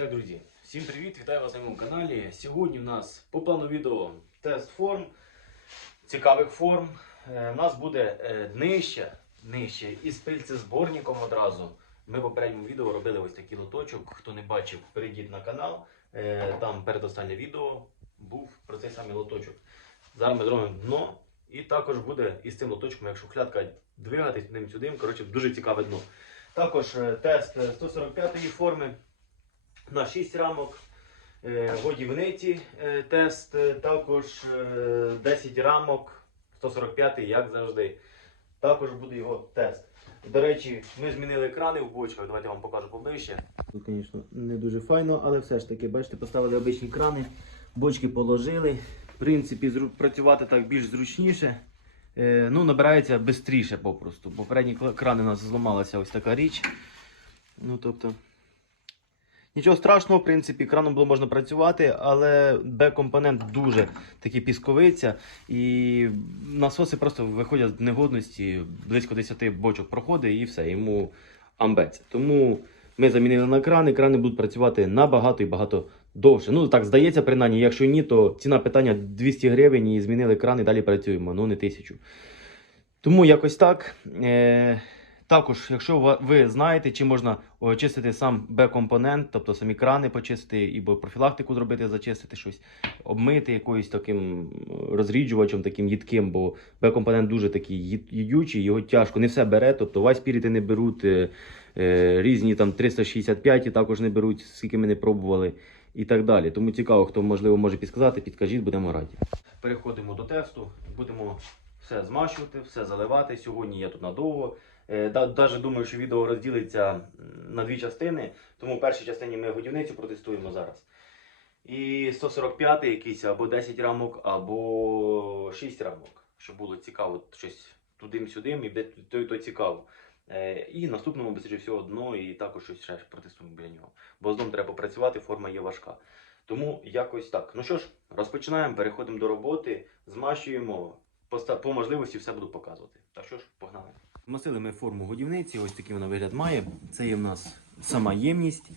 Так, друзі, всім привіт! Вітаю вас на моєму каналі. Сьогодні у нас по плану відео тест форм, цікавих форм. Е, У нас буде е, днище, днище із пильцезборником одразу. Ми в попередньому відео робили ось такий лоточок. Хто не бачив, перейдіть на канал. Е, Там передостаннє відео був про цей самий лоточок. Зараз ми зробимо дно. І також буде із цим лоточком, якщо клятка двигатись туди сюди. Коротше, дуже цікаве дно. Також тест е, 145 форми на 6 рамок. Е, Годівниці е, тест, е, також е, 10 рамок, 145 як завжди. Також буде його тест. До речі, ми змінили екрани в бочках. Давайте я вам покажу поближче. Тут, звісно, не дуже файно, але все ж таки, бачите, поставили обичні крани, бочки положили. В принципі, працювати так більш зручніше. Ну, набирається швидше попросту. Попередні крани у нас зламалася ось така річ. Ну, тобто, Нічого страшного, в принципі, краном було можна працювати, але Б-компонент дуже такий пісковиця. І насоси просто виходять з негодності, близько 10 бочок проходить і все, йому амбець. Тому ми замінили на крани, крани будуть працювати набагато і багато довше. Ну, так здається, принаймні, якщо ні, то ціна питання 200 гривень і змінили кран і далі працюємо, ну не тисячу. Тому якось так. Е- також, якщо ви знаєте, чи можна очистити сам Б-компонент, тобто самі крани почистити, або профілактику зробити, зачистити щось, обмити якоюсь таким розріджувачем, таким їдким, бо Б-компонент дуже такий їдючий, його тяжко, не все бере. Тобто вайспіріти не беруть, е, е, різні там 365 також не беруть, скільки ми не пробували, і так далі. Тому цікаво, хто можливо може підказати, підкажіть, будемо раді. Переходимо до тесту, будемо все змащувати, все заливати. Сьогодні я тут надовго. Е, Даже думаю, що відео розділиться на дві частини. Тому в першій частині ми годівницю протестуємо зараз. І 145 якийсь або 10 рамок, або 6 рамок. Щоб було цікаво щось тудим-сюдим, і де то, то цікаво. Е, І наступному швидше всього дно, і також щось ще протестуємо біля нього. Бо з дном треба попрацювати, форма є важка. Тому якось так. Ну що ж, розпочинаємо, переходимо до роботи, змащуємо. По, можливості все буду показувати. Так що ж, погнали. Змастили ми форму годівниці, ось такий вона вигляд має. Це є в нас сама ємність.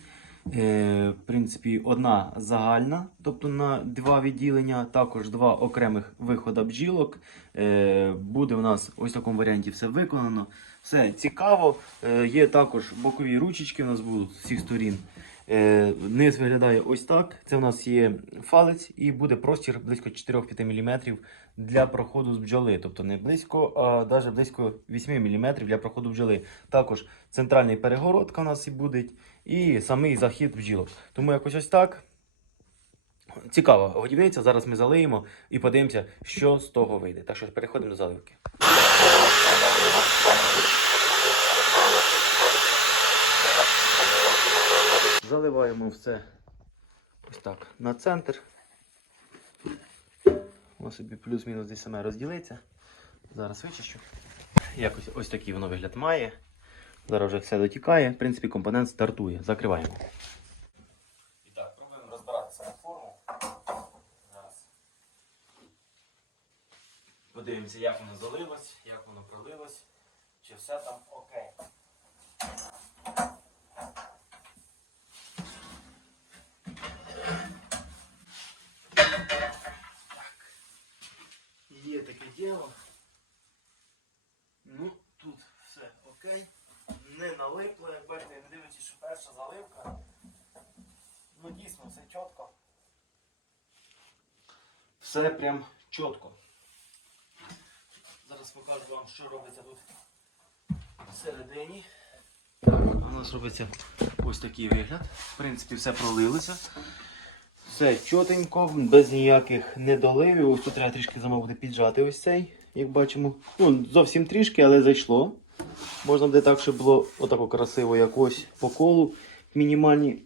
Е, в принципі, одна загальна, тобто на два відділення, також два окремих виходи бджілок. Е, буде в нас ось в такому варіанті все виконано. Все цікаво. Е, є також бокові ручечки у нас будуть з всіх сторін. Е, низ виглядає ось так. Це в нас є фалець і буде простір близько 4-5 мм для проходу з бджоли. Тобто не близько, а навіть близько 8 мм для проходу бджоли. Також центральний перегородка у нас і буде, і самий захід бджілок. Тому якось ось так. Цікаво, годівниця. Зараз ми залиємо і подивимося, що з того вийде. Так що переходимо до заливки. Заливаємо все ось так на центр. Ось собі плюс-мінус десь саме розділиться. Зараз вичищу. Якось ось такий воно вигляд має. Зараз вже все дотікає. В принципі, компонент стартує. Закриваємо. Пробуємо розбиратися на форму. Подивимося, як воно залилось, як воно пролилось. Чи все там окей. Є таке діло. Ну, тут все окей. Не налипло, як бачите, не дивлячись, що перша заливка. Ну дійсно все чітко. Все прям чітко. Зараз покажу вам, що робиться тут всередині. Так, у нас робиться ось такий вигляд. В принципі, все пролилося. Все чотенько, без ніяких недоливів. Ось тут треба трішки замовити піджати ось цей, як бачимо. Ну, зовсім трішки, але зайшло. Можна буде так, щоб було отако красиво якось по колу. Мінімальні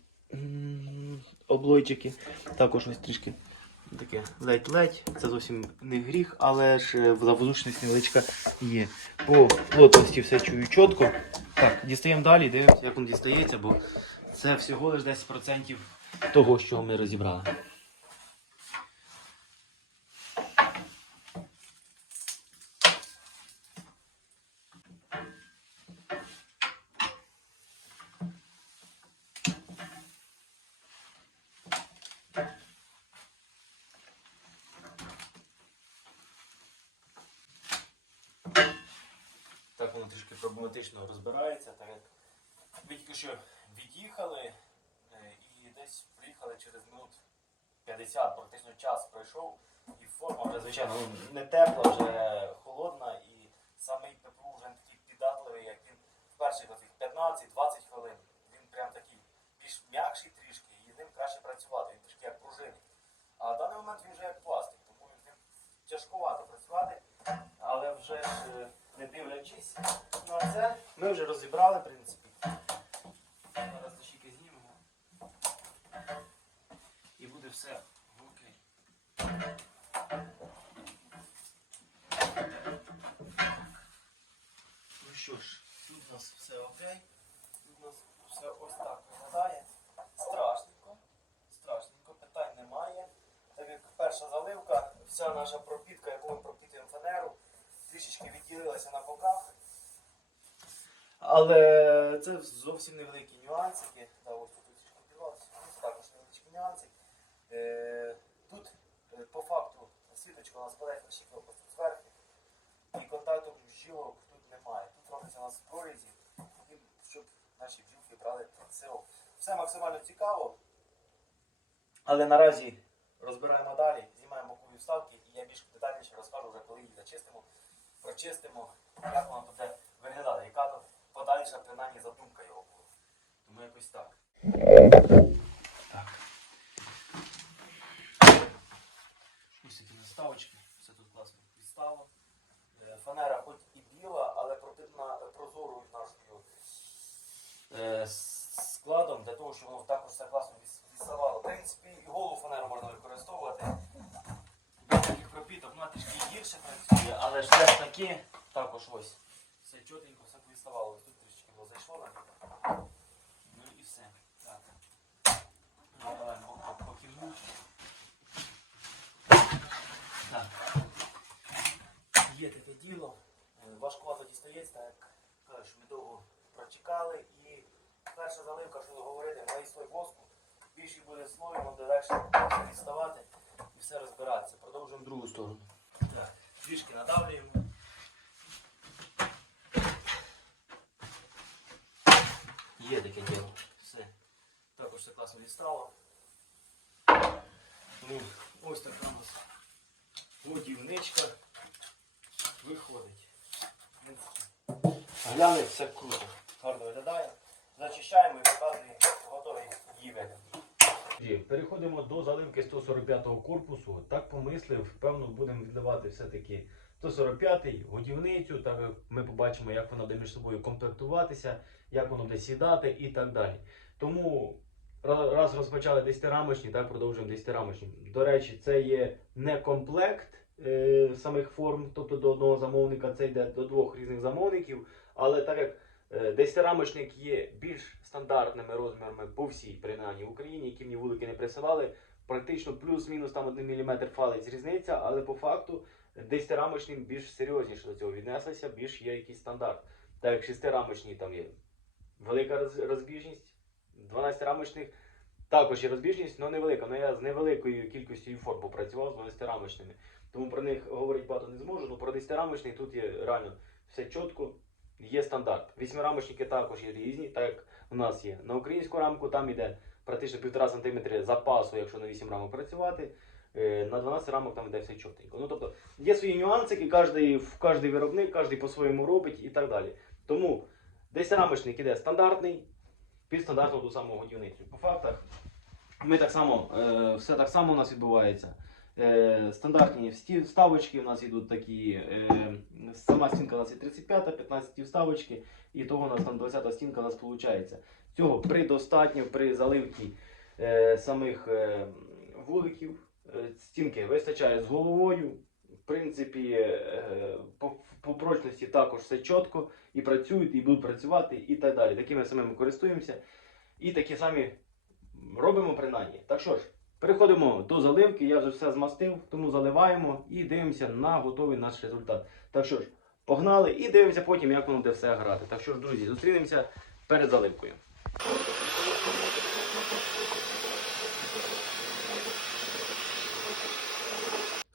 облойчики. Також ось трішки таке ледь-ледь. Це зовсім не гріх, але ж е, воздушність невеличка є. По плотності все чую чітко. Так, дістаємо далі, дивимося, як він дістається, бо це всього лише 10% того, що ми розібрали. Воно трішки проблематично розбирається, так як ми тільки що від'їхали е, і десь приїхали через минут 50, практично час пройшов, і форма вже, звичайно, ну, не тепла, вже холодна, і самий ППУ вже не такий піддатливий, як він в перших 15-20 хвилин. Він прям такий більш м'якший трішки, і ним краще працювати, він трішки як пружинний. А в даний момент він вже як пластик, тому він тяжкувато працювати, але вже ж е, не дивлячись на це, ми вже розібрали, в принципі. Зараз дощики знімемо. І буде все окей. Ну що ж, тут у нас все окей. Тут у нас все ось так виглядає. Страшненько. Страшненько, питань немає. Так як перша заливка, вся наша пропітка, яку ми пропітуємо фанеру, трішечки відділилася на боках. Але це зовсім невеликі нюансики. Да, ось тут відділилося. Ось також невеличкі нюанси. Е, тут е, по факту світочка у нас падає фальшивка просто зверху. І контакту бджілок тут немає. Тут робиться у нас прорізі, щоб наші бджілки брали СО. Все максимально цікаво. Але наразі розбираємо далі, знімаємо бокові вставки, і я більш детальніше розкажу вже, коли їх зачистимо, прочистимо, як воно буде виглядати, яка тут подальша принаймні задумка його була. Тому якось так. Так. Ось такі наставочки, все тут класно підстава. Е, Фанера хоч і біла, але пропитана прозорою нашою е, складом для того, щоб воно також все класно відставало. В принципі, і голу фанеру можна використовувати. Таких пропіток, вона трішки гірше працює, але ж все ж таки також ось. Все чотенько, все відставало. На Ну і все. Так. Забираємо по, кілу. Так. Є таке діло. Е, Важкувато дістається, так як ми довго прочекали. І перша заливка, що говорити, має слой воску. Більший буде слой, буде легше діставати і все розбиратися. Продовжуємо другу сторону. Так, трішки надавлюємо. Є таке діло. Все. Також все класно дістало. Ну, ось така у нас годівничка виходить. Гляне, все круто. Гарно виглядає. Зачищаємо і показуємо готовий вигляд. Переходимо до заливки 145-го корпусу. Так помислив, певно, будемо відливати все-таки 145-й годівницю, так ми побачимо, як вона буде між собою комплектуватися, як воно буде сідати і так далі. Тому раз розпочали 10-рамочні, так продовжуємо 10-рамочні. До речі, це є не комплект е, самих форм, тобто до одного замовника, це йде до двох різних замовників. Але так як е, 10-рамочник є більш стандартними розмірами по всій принаймні в Україні, які мені вулики не присилали, практично плюс-мінус там 1 мм фалець різниця, але по факту 10-рамочний більш серйозніше до цього віднеслися, більш є якийсь стандарт. Так як 6-рамочні там є велика розбіжність, 12-рамочних також є розбіжність, але невелика. Але я з невеликою кількістю форм попрацював з 12-рамочними. Тому про них говорити багато не зможу. Ну про 10-рамочний тут є реально все чітко, є стандарт. 8-рамочники також є різні, так як у нас є. На українську рамку там йде практично 1,5 см запасу, якщо на 8 рамок працювати. Е, На 12 рамок там йде все чотенько. Ну тобто є свої нюансики, кожний, кожний виробник, кожен по-своєму робить і так далі. Тому 10-рамочник іде стандартний, під стандартну ту саму годівницю. По фактах ми так само, е, все так само у нас відбувається. Е, стандартні вставочки у нас йдуть такі. Сама стінка у нас є 35, 15 вставочки, і того у нас там 20 стінка у нас виходить. Цього предостатньо при заливці самих вуликів. Е, стінки вистачає з головою. В принципі, е, по, по прочності також все чітко і працюють, і будуть працювати, і так далі. Такими самими користуємося. І такі самі робимо принаймні. Так що ж, переходимо до заливки. Я вже все змастив, тому заливаємо і дивимося на готовий наш результат. Так що ж, погнали і дивимося потім, як воно буде все грати. Так що ж, друзі, зустрінемося перед заливкою.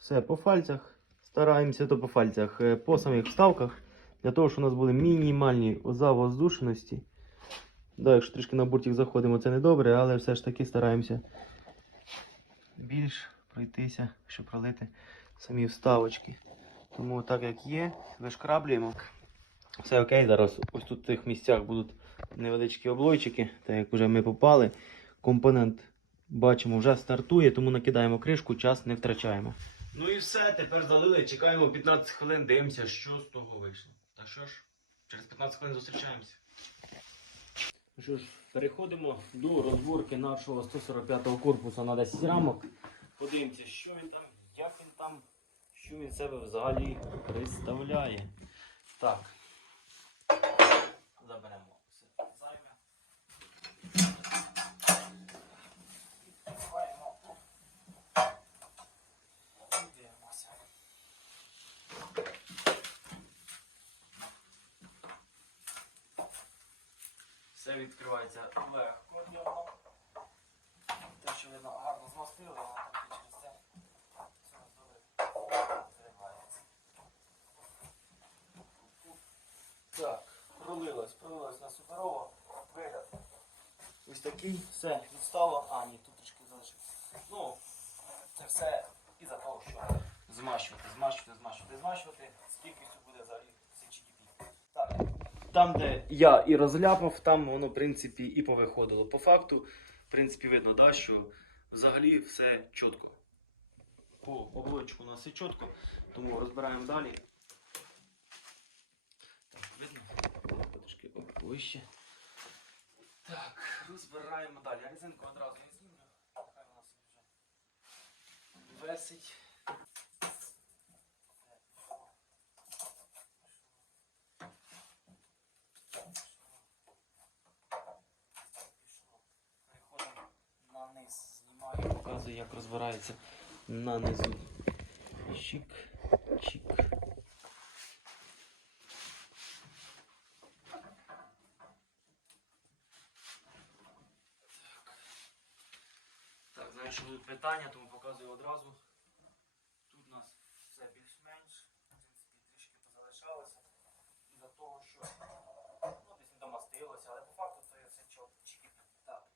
Все по фальцях. Стараємося то по фальцях. Е, По самих вставках Для того, щоб у нас були мінімальні завоздушеності. Да, якщо трішки на бортик заходимо, це не добре, але все ж таки стараємося більш пройтися, щоб пролити самі вставочки. Тому так як є, вишкраблюємо. Все окей, зараз ось тут в цих місцях будуть невеличкі облойчики, так як вже ми попали. Компонент бачимо вже стартує, тому накидаємо кришку, час не втрачаємо. Ну і все, тепер залили, чекаємо 15 хвилин, дивимося, що з того вийшло. Так що ж, через 15 хвилин зустрічаємося. Ну що ж, переходимо до розборки нашого 145-го корпусу на 10 рамок. Подивимося, що він там, як він там, що він себе взагалі представляє. Так. Заберемо Відкривається легко діло. Те, що видно, гарно змастили, воно так і через це все відкривається. Так, пролилось, пролилось на суперово. Вигляд. Ось такий, все, відстало. А, ні, тут трішки залишився. Ну, це все із-за того, що змащувати, змащувати, змащувати, змащувати. Скільки буде взагалі сечі кипіти. Так. Там, де я і розляпав, там воно, в принципі, і повиходило. По факту, в принципі, видно, да, що взагалі все чітко. По облочку у нас все чітко, тому розбираємо далі. Видно? Трошки оп, вище. Так, розбираємо далі. Резинку одразу не знімлю. Хай вона собі вже весить. Переходимо на низ, знімаю, показую, як розбирається на низу. Чик, чик. Так, знаю, що будуть питання, тому показую одразу. Тут у нас все більш-менш, в принципі, трішки позалишалося. Із-за того, що ну, десь не домастилося, але по факту це все чітко. Так.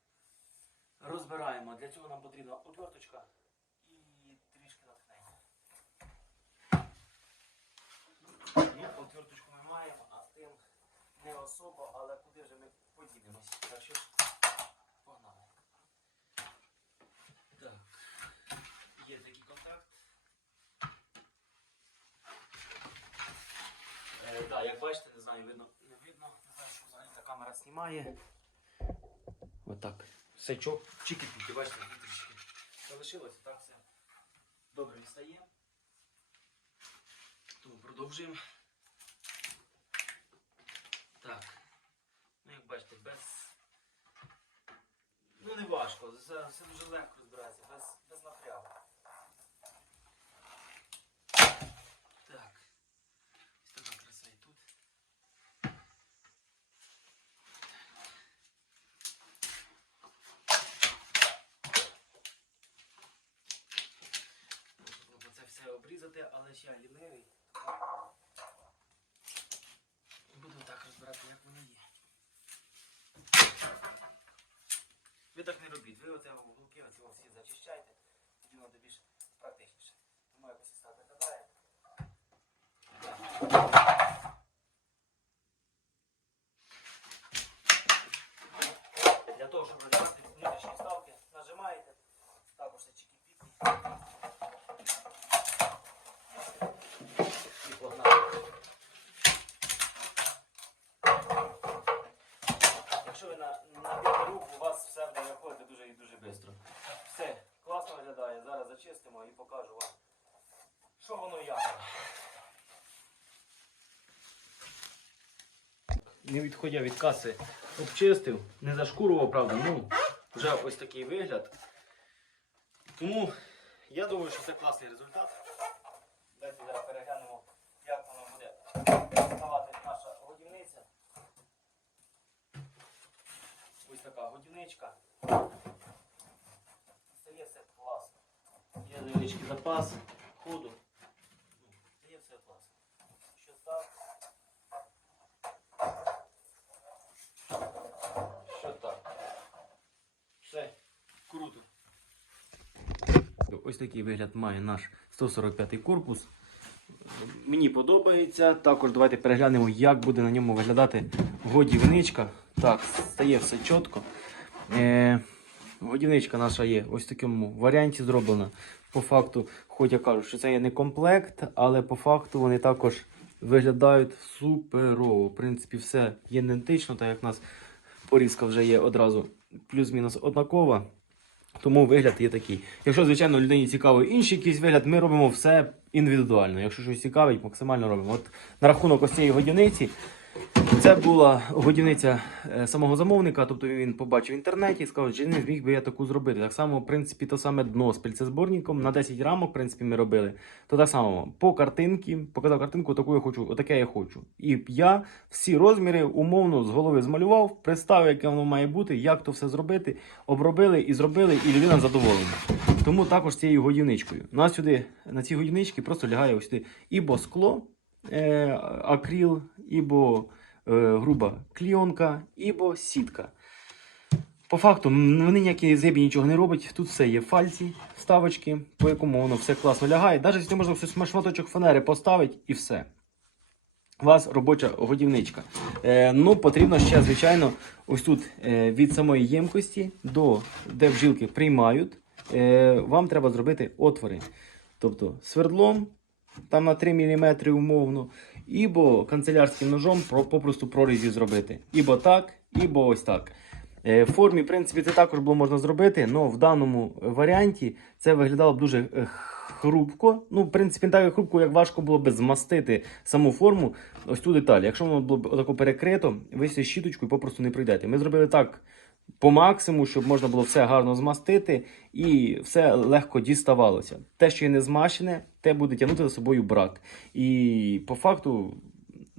Розбираємо. Для цього нам потрібна отверточка і трішки натхнення. Отверточку ми маємо, а тим не особо, але куди вже ми подінемось. Так що погнали. Так. Є такий контакт. Е, да, як бачите, не знаю, видно, не видно. Не знаю, що взагалі та камера знімає. Отак. Все чок, чики-піки, бачите, вітрички. залишилося, так все добре відстає. Тому продовжуємо. Так. Ну, як бачите, без. Ну не важко, все, все дуже легко розбирається, без, без напрягу. Так. Ось така краса і тут. Треба це все я лінивий. Буду так розбирати, як воно є. Ви так не робіть, ви оце уголки оці всі зачищайте, тоді воно більш практичніше. Тому якось ось так виглядає. Для того, щоб розібрати внутрішні ставки, нажимаєте, також це чики-піки. І погнали. Якщо ви на, на руку, у вас все буде виходити дуже і дуже швидко. Все, класно виглядає. Зараз зачистимо і покажу вам, що воно як. Не відходя від каси, обчистив, не зашкурував, правда, ну, вже ось такий вигляд. Тому я думаю, що це класний результат. Давайте зараз переглянемо, як воно буде ставати наша годівниця. Ось така годівничка. Стає все класно. Є невеличкий запас ходу. Ну, Стає все класно. Що став? Ось такий вигляд має наш 145 корпус. Мені подобається. Також давайте переглянемо, як буде на ньому виглядати годівничка. Так, стає все чітко. Е, годівничка наша є ось в такому варіанті зроблена. По факту, хоч я кажу, що це є не комплект, але по факту вони також виглядають суперово. В принципі, все ідентично, так як у нас порізка вже є одразу плюс-мінус однакова. Тому вигляд є такий. Якщо, звичайно, людині цікавий інший якийсь вигляд, ми робимо все індивідуально. Якщо щось цікавить, максимально робимо. От на рахунок ось цієї годівниці. Це була годівниця е, самого замовника, тобто він побачив в інтернеті і сказав, чи не зміг би я таку зробити. Так само, в принципі, то саме дно з пільцезборником на 10 рамок, в принципі, ми робили. То так само по картинці, показав картинку, таку я хочу, отаке я хочу. І я всі розміри умовно з голови змалював, представив, яке воно має бути, як то все зробити, обробили і зробили, і людина задоволена. Тому також цією годівничкою. У нас сюди на ці годівнички просто лягає ось сюди ібо скло, е, акрил, ібо е, груба клійонка, ібо сітка. По факту, вони ніякі зебі нічого не роблять. Тут все є фальці, вставочки, по якому воно все класно лягає. Навіть якщо можна щось шматочок фанери поставити і все. У вас робоча годівничка. Е, ну, потрібно ще, звичайно, ось тут е, від самої ємкості до де бджілки приймають, е, вам треба зробити отвори. Тобто свердлом, там на 3 мм умовно, ібо канцелярським ножом про, попросту прорізі зробити. Ібо так, ібо ось так. Е, В формі, в принципі, це також було можна зробити, але в даному варіанті це виглядало б дуже е, хрупко. Ну, в принципі, так хрупко, як важко було б змастити саму форму, ось ту деталь. Якщо воно було б отако перекрито, ви щіточку і попросту не пройдете. Ми зробили так по максимуму, щоб можна було все гарно змастити і все легко діставалося. Те, що є не змащене, те буде тягнути за собою брак. І по факту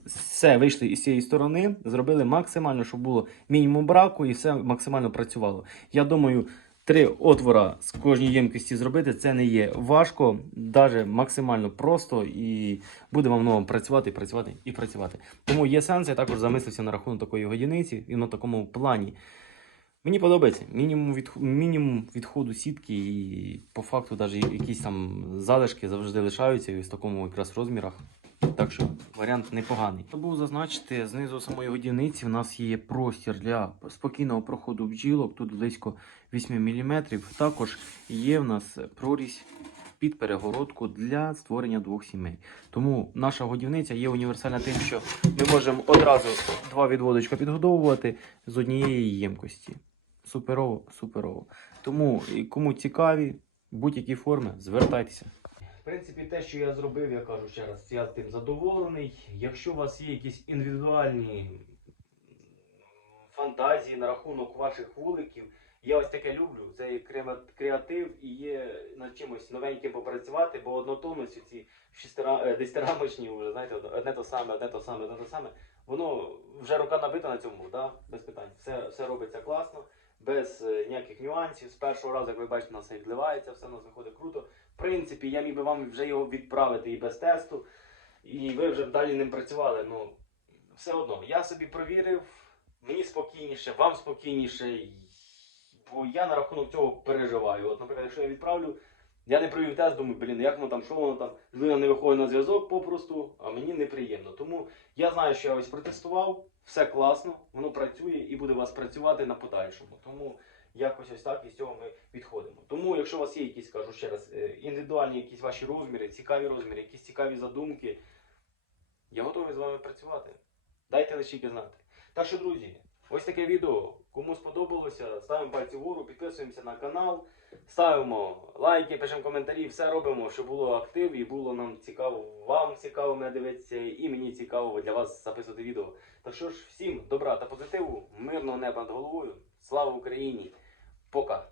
все вийшли із цієї сторони, зробили максимально, щоб було мінімум браку, і все максимально працювало. Я думаю, три отвора з кожній ємкості зробити це не є важко, навіть максимально просто, і буде вам воно працювати, працювати і працювати. Тому є сенс, я також замислився на рахунок такої годівниці і на такому плані. Мені подобається мінімум, відход, мінімум відходу сітки, і по факту навіть якісь там залишки завжди лишаються в такому якраз розмірах. Так що варіант непоганий. Забув зазначити, знизу самої годівниці в нас є простір для спокійного проходу бджілок, тут близько 8 мм. Також є в нас прорізь під перегородку для створення двох сімей. Тому наша годівниця є універсальна тим, що ми можемо одразу два відводочка підгодовувати з однієї ємкості. Суперово, суперово. Тому кому цікаві будь-які форми, звертайтеся. В принципі, те, що я зробив, я кажу ще раз, я тим задоволений. Якщо у вас є якісь індивідуальні фантазії на рахунок ваших вуликів, я ось таке люблю. Це креатив і є над чимось новеньким попрацювати, бо однотонності ці е, десятирамочні, вже знаєте, одне то саме, одне то саме, одне то саме. Воно вже рука набита на цьому, да? без питань. Все, все робиться класно, без е, ніяких нюансів. З першого разу, як ви бачите, у нас все відливається, все у нас виходить круто. В принципі, я міг би вам вже його відправити і без тесту, і ви вже далі ним працювали. Ну, все одно, я собі провірив, мені спокійніше, вам спокійніше. Я на рахунок цього переживаю. От, наприклад, якщо я відправлю, я не провів тест, думаю, блін, як воно там, що воно там, людина не виходить на зв'язок попросту, а мені неприємно. Тому я знаю, що я ось протестував, все класно, воно працює і буде у вас працювати на подальшому. Тому якось ось так і з цього ми відходимо. Тому, якщо у вас є якісь, кажу ще раз, е, індивідуальні якісь ваші розміри, цікаві розміри, якісь цікаві задумки, я готовий з вами працювати. Дайте лише знати. Так що, друзі, ось таке відео. Кому сподобалося, ставимо пальці вгору, підписуємося на канал, ставимо лайки, пишемо коментарі, все робимо, щоб було актив і було нам цікаво, вам цікаво мене дивитися, і мені цікаво для вас записувати відео. Так що ж, всім добра та позитиву, мирного неба над головою. Слава Україні! Пока!